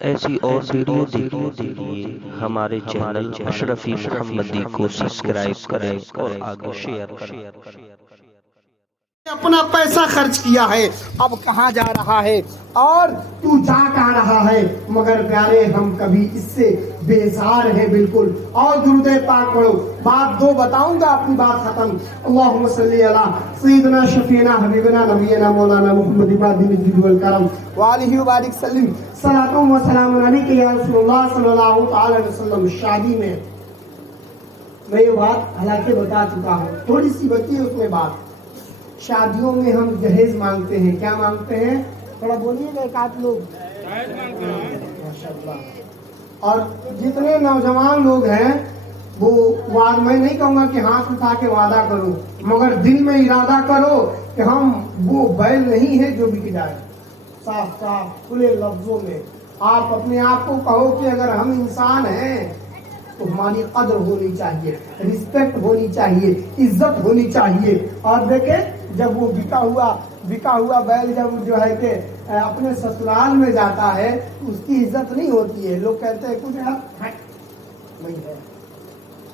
ایسی اور ویڈیو دیکھنے کے لیے ہمارے چینل اشرفی محمدی کو سبسکرائب کریں اور آگے شیئر کریں۔ اپنا پیسہ خرچ کیا ہے، اب کہاں جا رہا ہے اور تو جا کہاں رہا ہے؟ مگر پیارے ہم کبھی اس سے بیزار ہیں بالکل۔ اور درود پاک پڑھو۔ بات دو بتاؤں گا، اپنی بات ختم۔ اللہم صلی علی سیدنا شفیعنا حبیبنا نبینا مولانا محمد بادی الجود والکرم وآلہ وبارک سلم صلاۃ و سلام علیک یا رسول اللہ صلی اللہ تعالی علیہ وسلم۔ شادی میں میں یہ بات حالانکہ بتا چکا ہوں، تھوڑی سی بچی ہے اس میں بات۔ شادیوں میں ہم جہیز مانگتے ہیں۔ کیا مانگتے ہیں؟ تھوڑا بولیے گا ایک آدھ لوگ۔ ماشاءاللہ۔ اور جتنے نوجوان لوگ ہیں وہ میں نہیں کہوں گا کہ ہاتھ اٹھا کے وعدہ کرو، مگر دل میں ارادہ کرو کہ ہم وہ بیل نہیں ہے جو بک جائے۔ صاف صاف کھلے لفظوں میں آپ اپنے آپ کو کہو کہ اگر ہم انسان ہیں تو ہماری قدر ہونی چاہیے، رسپیکٹ ہونی چاہیے، عزت ہونی چاہیے۔ اور دیکھیں جب وہ بکا ہوا بیل جب جو ہے کہ اپنے سسرال میں جاتا ہے اس کی عزت نہیں ہوتی ہے، لوگ کہتے ہیں کچھ نہیں ہے۔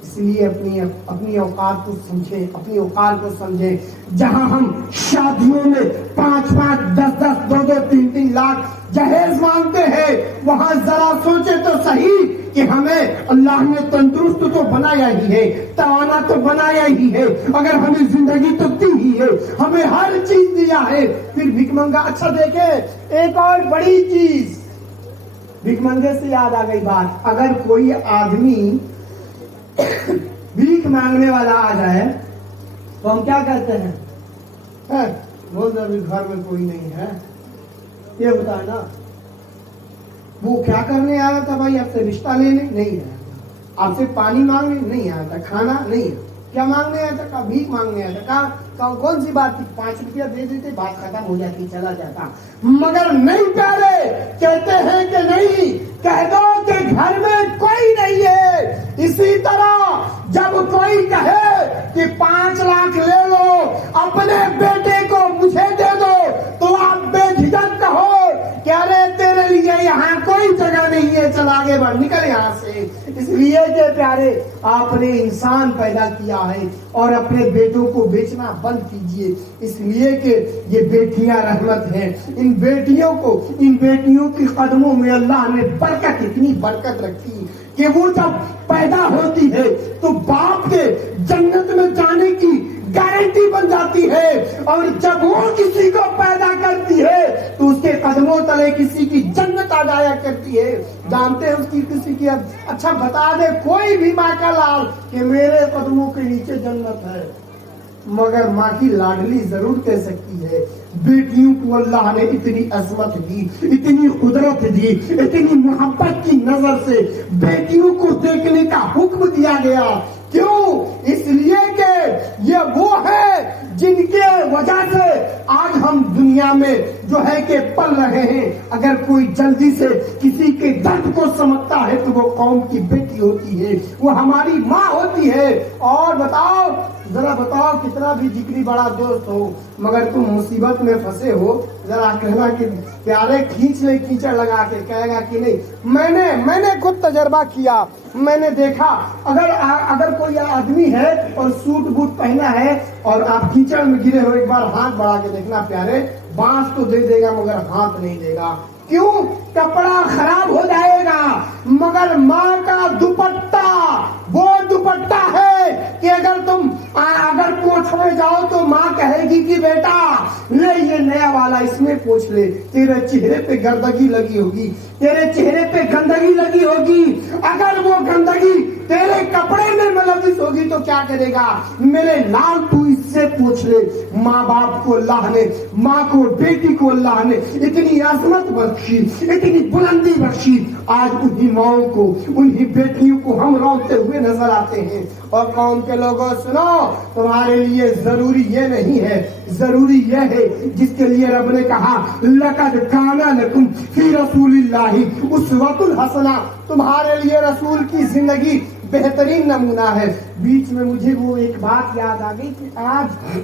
اس لیے اپنی اوقات کو سمجھیں، اپنی اوقات کو سمجھیں۔ جہاں ہم شادیوں میں 5-5 10-10 2-2 3-3 لاکھ جہیز مانگتے ہیں، وہاں ذرا سوچے تو صحیح کہ ہمیں اللہ نے تندرست تو بنایا ہی ہے، توانا تو بنایا ہی ہے، اگر ہمیں زندگی تو دی ہی ہے، ہمیں ہر چیز دیا ہے، پھر بھیک منگا۔ اچھا دیکھیں ایک اور بڑی چیز، بھیک منگے سے یاد آ گئی بات۔ اگر کوئی آدمی بھیک مانگنے والا آ جائے تو ہم کیا کہتے ہیں؟ بول ابھی گھر میں کوئی نہیں ہے، یہ بتائے نا وہ کیا کرنے آیا تھا بھائی؟ آپ سے رشتہ لینے نہیں آیا تھا، آپ سے پانی مانگنے نہیں آیا تھا، کھانا نہیں، کیا مانگنے آیا تھا؟ بھیک مانگنے آیا تھا۔ کون سی بات تھی؟ 5 روپیہ دے دیتے بات ختم ہو جاتی، چلا جاتا۔ مگر نہیں پیارے کہتے ہیں کہ نہیں، کہہ دو کہ گھر میں کوئی نہیں ہے۔ اسی طرح جب کوئی کہے کہ 5 لاکھ لے لو اپنے بیٹے کو مجھے دے دو تو آپ بے جھجک کہو کہ ارے تیرے لیے یہاں کوئی جگہ نہیں ہے، چل آگے بڑھ، نکل یہاں سے۔ اس لیے کہ پیارے آپ نے انسان پیدا کیا ہے اور اپنے بیٹوں کو بیچنا بند کیجئے، اس لیے کہ یہ بیٹیاں رحمت ہیں۔ ان بیٹیوں کی قدموں میں اللہ نے برکت، اتنی برکت رکھی کہ وہ جب پیدا ہوتی ہے تو باپ کے جنت میں جانے کی گارنٹی بن جاتی ہے، اور جب وہ کسی کو پیدا کرتی ہے تو اس کے قدموں تلے کسی کی جنت آ جایا کرتی ہے۔ جانتے ہیں اس کی کسی کی؟ اچھا بتا دے کوئی بھی ماں کا لال کہ میرے قدموں کے نیچے جنت ہے، مگر ماں کی لاڈلی ضرور کہہ سکتی ہے۔ بیٹیوں کو اللہ نے اتنی عظمت دی، اتنی قدرت دی، اتنی محبت کی نظر سے بیٹیوں کو دیکھنے کا حکم دیا گیا۔ کیوں؟ اس لیے کہ یہ وہ ہے جن کے وجہ سے آج ہم دنیا میں جو ہے کہ پل رہے ہیں۔ اگر کوئی جلدی سے کسی کے درد کو سمجھتا ہے تو وہ قوم کی بیٹی ہوتی ہے، وہ ہماری ماں ہوتی ہے۔ اور بتاؤ، ذرا بتاؤ، کتنا بھی جگری بڑا دوست ہو مگر تم مصیبت میں پھنسے ہو، ذرا کہنا کہ پیارے کھینچ لے، کیچڑ لگا کے، کہے گا کہ نہیں میں نے خود تجربہ کیا، میں نے دیکھا۔ اگر کوئی آدمی ہے اور سوٹ بوٹ پہنا ہے اور آپ کیچڑ میں گرے ہو، ایک بار ہاتھ بڑھا کے دیکھنا پیارے، بانس تو دے دے گا مگر ہاتھ نہیں دے گا۔ کیوں؟ کپڑا خراب ہو جائے گا، مگر ماں کا دوپٹہ وہ دوپٹہ ہے کہ اگر پوچھ میں جاؤ تو ماں کہے گی کہ بیٹا لے یہ نیا والا، اس میں پوچھ لے، تیرے چہرے پہ گندگی لگی ہوگی، تیرے چہرے پہ گندگی لگی ہوگی، اگر وہ گندگی تیرے کپڑے میں ملوث ہوگی تو کیا کرے گا؟ میرے لال تو اس سے پوچھ لے۔ ماں باپ کو اللہ نے، ماں کو، بیٹی کو اللہ نے اتنی عظمت بخشی، اتنی بلندی بخشی، آج انہی ماؤں کو، انہی بیٹیوں کو ہم روتے ہوئے نظر آتے ہیں۔ اور قوم کے لوگوں سنو، تمہارے لیے ضروری یہ نہیں ہے، ضروری یہ ہے جس کے لیے رب نے کہا لَقَدْ كَانَ لَكُمْ فِي رَسُولِ اللَّهِ أُسْوَةٌ حَسَنَةٌ، تمہارے لیے رسول کی زندگی بہترین نمونہ ہے۔ بیچ میں مجھے وہ ایک بات یاد آ گئی کہ آج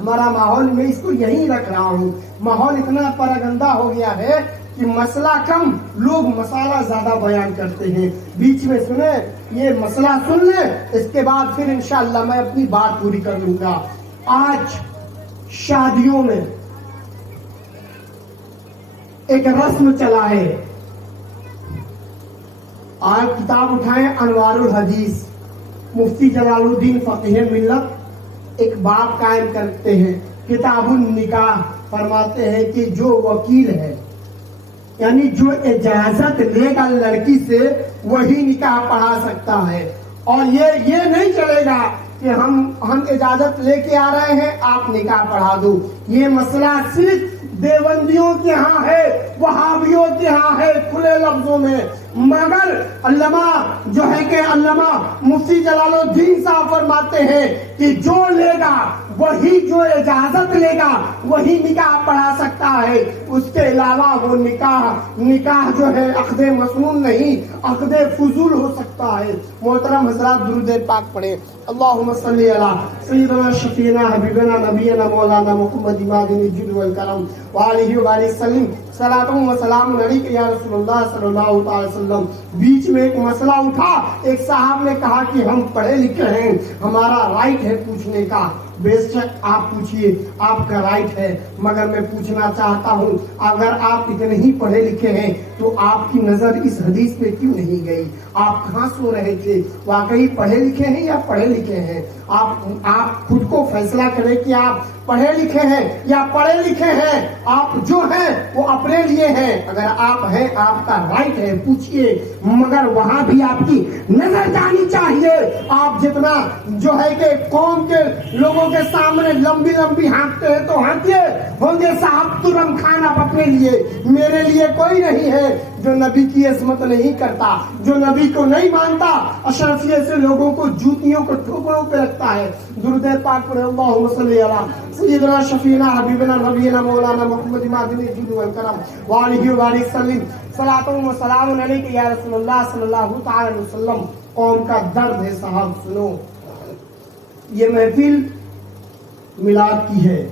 ہمارا ماحول، میں اس کو یہی رکھ رہا ہوں، ماحول اتنا پراگندہ ہو گیا ہے کہ مسئلہ کم، لوگ مسئلہ زیادہ بیان کرتے ہیں. بیچ میں سنیں، یہ مسئلہ سن لیں، اس کے بعد پھر انشاءاللہ میں اپنی بات پوری کر لوں گا. آج شادیوں میں ایک رسم چلا ہے. آج کتاب اٹھائیں انوار الحدیث، مفتی جلال الدین فقیہ ملت ایک باب قائم کرتے ہیں، کتاب النکاح. فرماتے ہیں کہ جو وکیل ہے، یعنی جو اجازت لے گا لڑکی سے، وہی نکاح پڑھا سکتا ہے. اور یہ نہیں چلے گا کہ ہم اجازت لے کے آ رہے ہیں، آپ نکاح پڑھا دو. یہ مسئلہ صرف دیوبندیوں کے ہاں ہے، وہابیوں کے ہاں ہے کھلے لفظوں میں. مگر علامہ جو ہے کہ علامہ مفتی جلال الدین صاحب فرماتے ہیں کہ جو لے گا وہی، جو اجازت لے گا وہی نکاح پڑھا سکتا ہے. اس کے علاوہ وہ نکاح جو ہے عقد مسنون نہیں، عقد فضول ہو سکتا ہے. محترم حضرات درود پاک پڑھیں. اللہم صلی علی سیدنا شفیعنا حبیبنا نبینا مولانا محمد مادن الجود والکرم وآلہ وآلہ وسلم. صلاۃ و سلام علیک یا رسول اللہ صلی اللہ علیہ وسلم. بیچ میں ایک مسئلہ اٹھا، ایک صاحب نے کہا کہ ہم پڑھے لکھے ہیں، ہمارا رائٹ ہے پوچھنے کا. بے شک آپ پوچھئے، آپ کا رائٹ ہے، مگر میں پوچھنا چاہتا ہوں اگر آپ اتنے ہی پڑھے لکھے ہیں تو آپ کی نظر اس حدیث پہ کیوں نہیں گئی؟ آپ کہاں سو رہے تھے؟ واقعی پڑھے لکھے ہیں یا پڑھے لکھے ہیں؟ آپ خود کو فیصلہ کریں کہ آپ پڑھے لکھے ہیں یا پڑھے لکھے ہیں. آپ جو ہیں وہ اپنے لیے ہیں. اگر آپ ہیں، آپ کا رائٹ ہے، پوچھئے، مگر وہاں بھی آپ کی نظر جانی چاہیے. آپ جتنا جو ہے کہ قوم کے لوگوں کے سامنے لمبی لمبی ہانکتے ہیں تو ہانکیے. ہوں گے صاحب ترم خان آپ اپنے لیے، میرے لیے کوئی نہیں ہے. جو نبی کی عظمت نہیں کرتا، جو نبی کو نہیں مانتا، اشرفیہ سے لوگوں کو جوتیوں کو ٹھوکروں پہ رکھتا ہے. درود پاک پڑھیں. اللہم صلی علی سیدنا شفیعنا حبیبنا نبینا مولانا محمد مادن الجود والکرم وآلہ وآلہ وسلم. صلاۃ و سلام علیک یا رسول اللہ صلی اللہ تعالی علیہ وسلم. قوم کا درد ہے صاحب، سنو. یہ محفل میلاد کی ہے،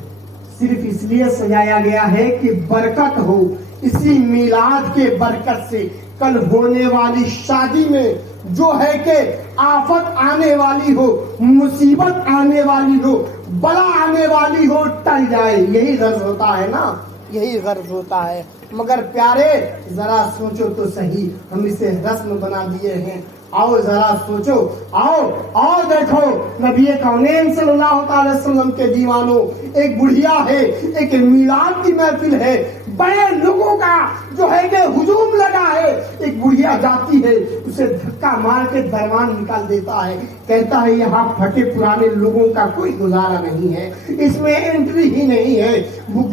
صرف اس لیے سجایا گیا ہے کہ برکت ہو. اسی میلاد کے برکت سے کل ہونے والی شادی میں جو ہے کہ آفت آنے والی ہو، مصیبت آنے والی ہو، بلا آنے والی ہو، ٹل جائے. یہی غرض ہوتا ہے نا، یہی غرض ہوتا ہے. مگر پیارے ذرا سوچو تو صحیح، ہم اسے رسم بنا دیے ہیں. آؤ ذرا سوچو، آؤ دیکھو نبی کونین صلی اللہ تعالی وسلم کے دیوانوں، ایک بڑھیا ہے، ایک میلاد کی محفل ہے، بڑے لوگوں کا جو ہے کہ ہجوم لگا ہے. ایک بڑھیا جاتی ہے، اسے دھکا مار کے درمیان نکال دیتا ہے، کہتا ہے یہاں پھٹے پرانے لوگوں کا کوئی گزارا نہیں ہے، اس میں انٹری ہی نہیں ہے،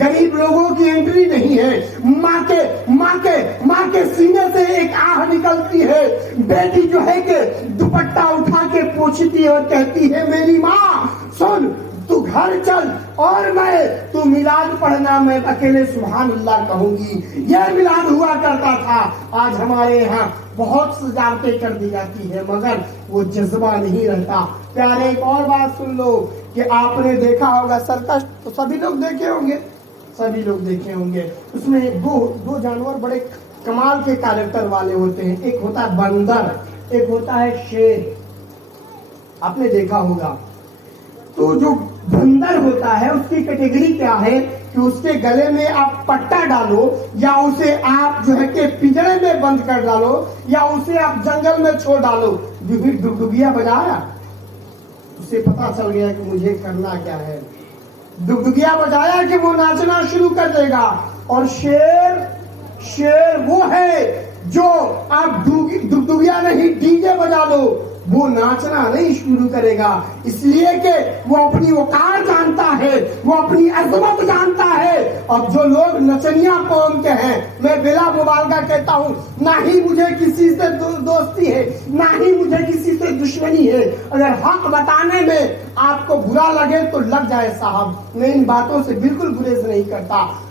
غریب لوگوں کی انٹری نہیں ہے. ماں کے سینے سے ایک آہ نکلتی ہے. بیٹی جو ہے کہ دوپٹہ اٹھا کے پوچھتی ہے اور کہتی ہے میری ماں سن، تو گھر چل اور تو میلاد پڑھنا، میں اکیلے سبحان اللہ کہوں گی. یہ میلاد ہوا کرتا تھا. آج ہمارے یہاں بہت سجاوٹیں کر دی جاتی ہے مگر وہ جذبہ نہیں رہتا. پیارے ایک اور بات سن لو کہ آپ نے دیکھا ہوگا سرکش، تو سبھی لوگ دیکھے ہوں گے. اس میں دو جانور بڑے کمال کے کیریکٹر والے ہوتے ہیں. ایک ہوتا ہے بندر، ایک ہوتا ہے شیر. آپ نے دیکھا ہوگا. تو جو بندر ہوتا ہے اس کی کیٹیگری کیا ہے کہ اس کے گلے میں آپ پٹا ڈالو یا اسے آپ جو ہے کہ پنجرے میں بند کر ڈالو یا اسے آپ جنگل میں چھوڑ ڈالو، ڈگڈگیا بجایا، اسے پتا چل گیا کہ مجھے کرنا کیا ہے. ڈگڈگیا بجایا کہ وہ ناچنا شروع کر دے گا. اور شیر وہ ہے جو آپ ڈگڈگیا نہیں ڈی جے بجا دو، وہ ناچنا نہیں شروع کرے گا. اس لیے کہ وہ اپنی وقار جانتا ہے، وہ اپنی عظمت جانتا ہے. اب جو لوگ نچنیا قوم کے ہیں، میں بلا مبالغہ کہتا ہوں، نہ ہی مجھے کسی سے دوستی ہے، نہ ہی مجھے کسی سے دشمنی ہے. اگر حق بتانے میں آپ کو برا لگے تو لگ جائے صاحب، میں ان باتوں سے بالکل گریز نہیں کرتا.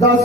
10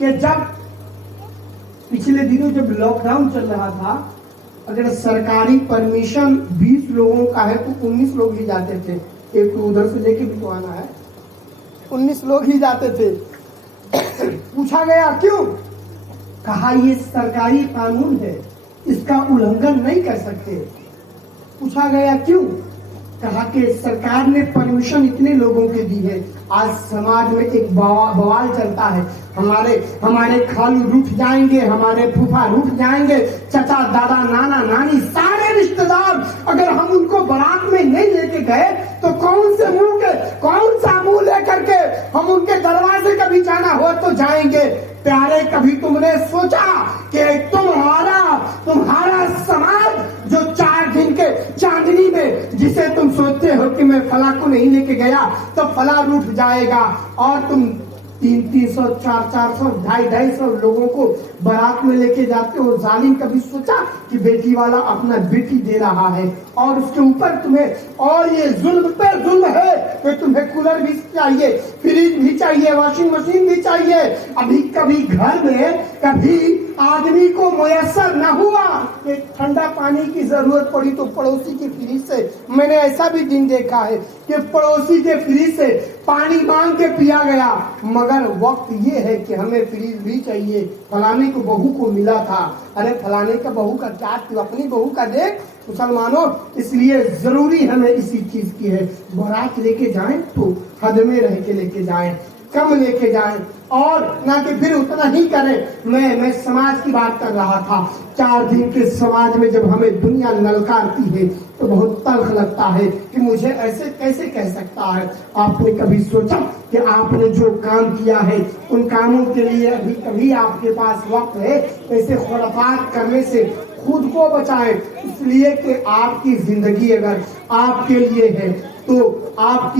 کہ جب پچھلے دنوں جب لاک ڈاؤن چل رہا تھا، اگر سرکاری پرمیشن 20 لوگوں کا ہے تو 19 لوگ ہی جاتے تھے. ایک تو ادھر سے لے کے بھی تو آنا ہے، 19 لوگ ہی جاتے تھے. پوچھا گیا کیوں؟ کہا یہ سرکاری قانون ہے، اس کا النگھن نہیں کر سکتے. پوچھا گیا کیوں؟ کہا کہ سرکار نے پرمیشن اتنے لوگوں کے دی ہے. آج سماج میں ایک بوال چلتا ہے، ہمارے خالو روٹھ جائیں گے، ہمارے پھوپھا روٹھ جائیں گے، چچا دادا نانا نانی سارے رشتہ دار اگر ہم ان کو بارات میں نہیں لے کے گئے تو کون سا منہ لے کر کے ہم ان کے دروازے کبھی جانا ہو تو جائیں گے. پیارے، کبھی تم نے سوچا کہ تمہارا سماج جو 4 دن کے چاندنی میں جسے تم سوچتے ہو کہ میں فلاں کو نہیں لے کے گیا تو فلاں روٹھ جائے گا، اور تم 300 400 250 لوگوں کو بارات میں لے کے جاتے ہو. ظالم کبھی سوچا کہ بیٹی والا اپنا بیٹی دے رہا ہے اور اس کے اوپر تمہیں اور یہ ظلم پہ ظلم ہے کہ تمہیں کولر بھی چاہیے، فریج بھی چاہیے، واشنگ مشین بھی چاہیے. ابھی کبھی گھر میں کبھی آدمی کو میسر نہ ہوا کہ ٹھنڈا پانی کی ضرورت پڑی تو پڑوسی کی فریج سے، میں نے ایسا بھی دن دیکھا ہے کہ پڑوسی کے فریج سے پانی مانگ کے پیا گیا، مگر وقت یہ ہے کہ ہمیں فریج بھی چاہیے. فلانے کو بہو کو ملا تھا، ارے فلانے کا بہو کا کیا، تو اپنی بہو کا دیکھ. مسلمانوں، اس لیے ضروری ہمیں اسی چیز کی ہے، بارات لے کے جائیں تو حد میں رہ کے لے کے جائیں، کم لے کے جائیں، اور نہ کہ پھر اتنا ہی کریں. میں سماج کی بات کر رہا تھا. 4 دن کے سماج میں جب ہمیں دنیا للکارتی ہے تو بہت تلخ لگتا ہے کہ مجھے ایسے کیسے کہہ سکتا ہے. آپ نے کبھی سوچا کہ آپ نے جو کام کیا ہے ان کاموں کے لیے ابھی کبھی آپ کے پاس وقت ہے؟ ایسے خرافات کرنے سے خود کو بچائیں، اس لیے کہ آپ کی زندگی اگر آپ کے لیے ہے تو آپ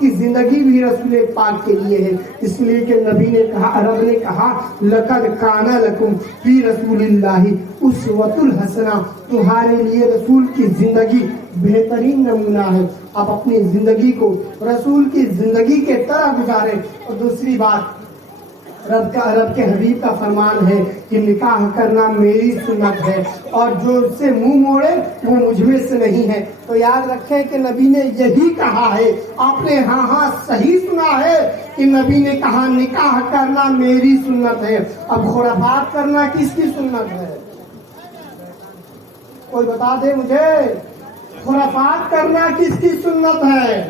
کی زندگی بھی رسول پاک کے لیے ہے. اس لیے کہ نبی نے کہا، رب نے کہا، لقد کان لکم فی رسول اللہ اسوۃ الحسنہ، تمہارے لیے رسول کی زندگی بہترین نمونہ ہے. آپ اپنی زندگی کو رسول کی زندگی کے طرح گزاریں. اور دوسری بات، رب کے حبیب کا فرمان ہے کہ نکاح کرنا میری سنت ہے، اور جو اس سے منہ موڑے وہ مجھ میں سے نہیں ہے. تو یاد رکھیں کہ نبی نے یہی کہا ہے. آپ نے ہاں صحیح سنا ہے کہ نبی نے کہا نکاح کرنا میری سنت ہے. اب خرافات کرنا کس کی سنت ہے؟ کوئی بتا دے مجھے، خرافات کرنا کس کی سنت ہے؟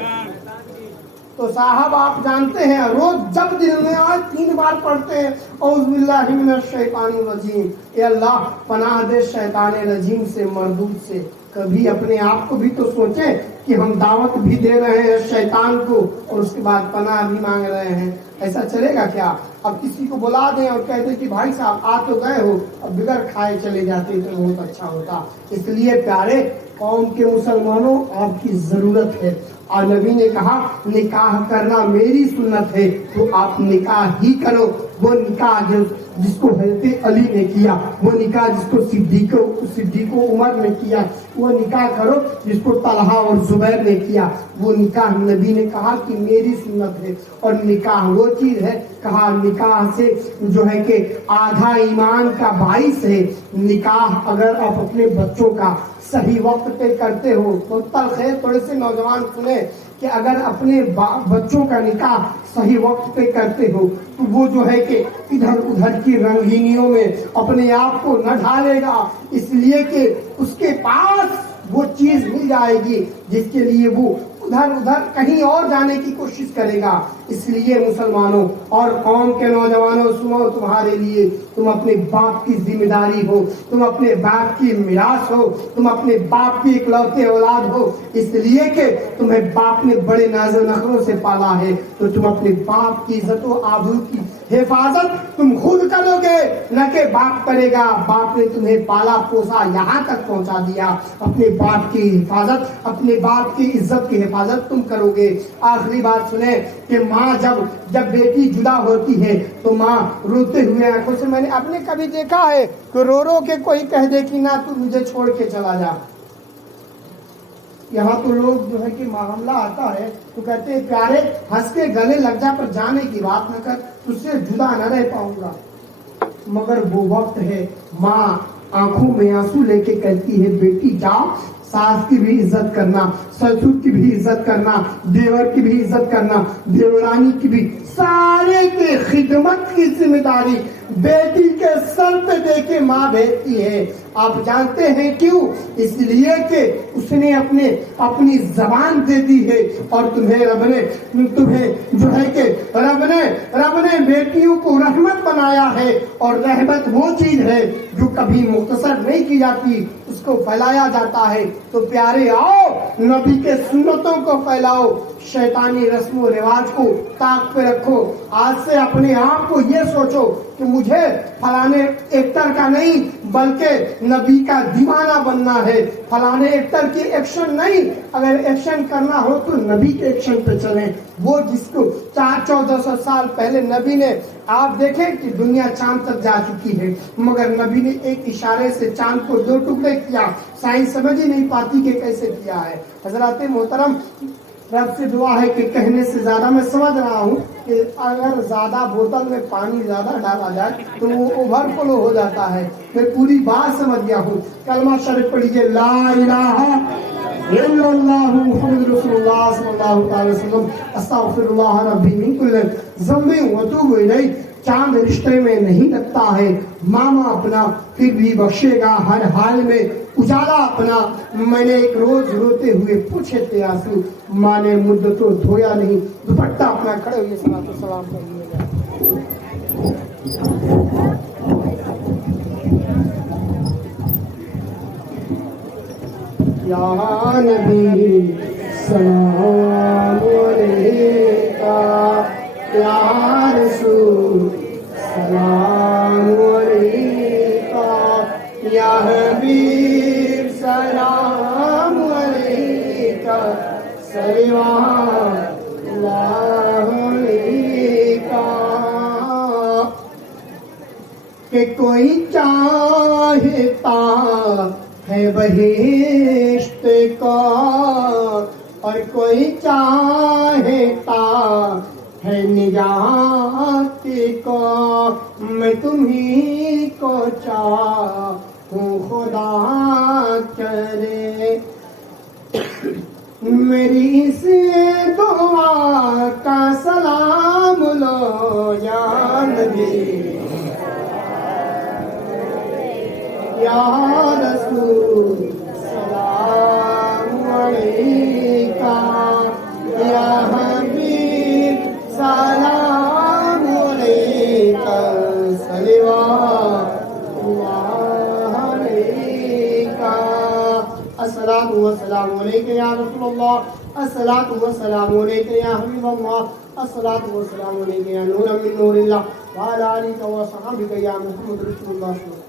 تو صاحب آپ جانتے ہیں، روز جب دل میں آج 3 بار پڑھتے ہیں اعوذ باللہ من الشیطان الرجیم، اے اللہ پناہ دے شیطان رجیم سے، مردود سے. کبھی اپنے آپ کو بھی تو سوچیں کہ ہم دعوت بھی دے رہے ہیں شیطان کو اور اس کے بعد پناہ بھی مانگ رہے ہیں. ایسا چلے گا کیا؟ اب کسی کو بلا دیں اور کہہ دیں کہ بھائی صاحب آ تو گئے ہو، اب بغیر کھائے چلے جاتے تو بہت اچھا ہوتا. اس لیے پیارے قوم کے مسلمانوں، آپ کی ضرورت ہے. اور نبی نے کہا نکاح کرنا میری سنت ہے، تو آپ نکاح ہی کرو. وہ نکاح جس کو حضرت علی نے کیا، وہ نکاح جس کو صدیق عمر نے کیا، وہ نکاح کرو جس کو طلحہ اور زبیر نے کیا. وہ نکاح نبی نے کہا کہ میری سنت ہے. اور نکاح وہ چیز ہے، کہا نکاح سے جو ہے کہ آدھا ایمان کا باعث ہے. نکاح اگر آپ اپنے بچوں کا صحیح وقت پہ کرتے ہو تو تلخ ہے. تھوڑے سے نوجوان سنیں کہ اگر اپنے بچوں کا نکاح صحیح وقت پہ کرتے ہو تو وہ جو ہے کہ ادھر ادھر کی رنگینیوں میں اپنے آپ کو نہ ڈھالے گا، اس لیے کہ اس کے پاس وہ چیز مل جائے گی جس کے لیے وہ ادھر کہیں اور جانے کی کوشش کرے گا. اس لیے مسلمانوں اور قوم کے نوجوانوں سنو، تمہارے لیے تم اپنے باپ کی ذمہ داری ہو، تم اپنے باپ کی میراث ہو، تم اپنے باپ کی اکلوتے اولاد ہو. اس لیے کہ تمہیں باپ نے بڑے ناز و نخروں سے پالا ہے، تو تم اپنے باپ کی عزت و آبرو کی حفاظت تم خود کرو گے، نہ کہ باپ کرے گا. باپ نے تمہیں پالا پوسا یہاں تک پہنچا دیا. اپنے باپ کی حفاظت، اپنے باپ کی عزت کی حفاظت تم کرو گے. آخری بات سنیں کہ ماں جب بیٹی جدا ہوتی ہے تو ماں روتے ہوئے آنکھوں سے، میں نے آپ نے کبھی دیکھا ہے کہ رو رو کے کوئی کہہ دے کہ نہ تو مجھے چھوڑ کے چلا جا؟ یہاں تو لوگ جو ہے کہ معاملہ آتا ہے تو کہتے ہیں پیارے ہنس کے گلے لگ جا، پر جانے کی بات نہ کر، تجھ سے جدا نہ رہ پاؤں گا۔ مگر وہ وقت ہے ماں آنکھوں میں آنسو لے کے کہتی ہے بیٹی جاؤ، ساس کی بھی عزت کرنا، سسر کی بھی عزت کرنا، دیور کی بھی عزت کرنا، دیورانی کی بھی، سارے کی خدمت کی ذمہ داری بیٹی کے سر پہ دے کے ماں بھیجتی ہے۔ آپ جانتے ہیں کیوں؟ اس لیے کہ اس نے اپنی زبان دے دی ہے، اور تمہیں رب نے بیٹیوں کو رحمت بنایا ہے، اور رحمت وہ چیز ہے جو کبھی مختصر نہیں کی جاتی، اس کو پھیلایا جاتا ہے۔ تو پیارے آؤ نبی کے سنتوں کو پھیلاؤ، شیطانی رسم و رواج کو طاق پہ رکھو۔ آج سے اپنے آپ کو یہ سوچو کہ مجھے فلانے ایکٹر کا نہیں بلکہ نبی کا دیوانہ بننا ہے، فلانے ایکٹر کی ایکشن نہیں، اگر ایکشن کرنا ہو تو نبی کے ایکشن پہ چلیں۔ وہ جس کو 1400 سال پہلے نبی نے، آپ دیکھیں کہ دنیا چاند تک جا چکی ہے، مگر نبی نے ایک اشارے سے چاند کو 2 ٹکڑے کیا، سائنس سمجھ ہی نہیں پاتی کہ کیسے کیا ہے۔ حضرات محترم، رب سے دعا ہے کہ کہنے سے زیادہ میں سمجھ رہا ہوں کہ اگر زیادہ بوتل میں پانی زیادہ ڈالا جائے تو وہ اوور فلو ہو جاتا ہے۔ میں پوری بات سمجھ گیا ہوں۔ کلمہ شریف پڑھیے، لا الہ الا اللہ محمد رسول اللہ صلی اللہ علیہ وسلم، استغفر اللہ ربی من کل ذنب واتوب الیہ۔ چاند رشتے میں نہیں لگتا ہے، ماما اپنا پھر بھی بخشے گا ہر حال میں، اجالا اپنا۔ میں نے ایک روز روتے ہوئے پوچھے تھے آنسو، ماں نے مدتوں دھویا نہیں، دوپٹہ اپنا کھڑے ہوئے صلاۃ و سلام پڑھیے گا۔ یا نبی سلام علیکہ، یا رسول سلام علیکہ، یا حبیب سلام علیکہ، سلام اللہ علیکہ۔ کہ کوئی چاہتا ہے بہشت کا، اور کوئی چاہتا ہے نجات کو، میں تمہیں کو چاہوں خدا کرے۔ میری اس دعا کا سلام لو یا نبی، یا رسول سلام علیکہ، یا حبیب سلام علیکہ، صلوات اللہ علیکہ۔ الصلاۃ والسلام علیکہ یا رسول اللہ، الصلاۃ والسلام علیکہ یا حبیب اللہ، الصلاۃ والسلام علیکہ یا نور من نور اللہ، وعلی آلہ وصحبہ یا محمد رسول اللہ۔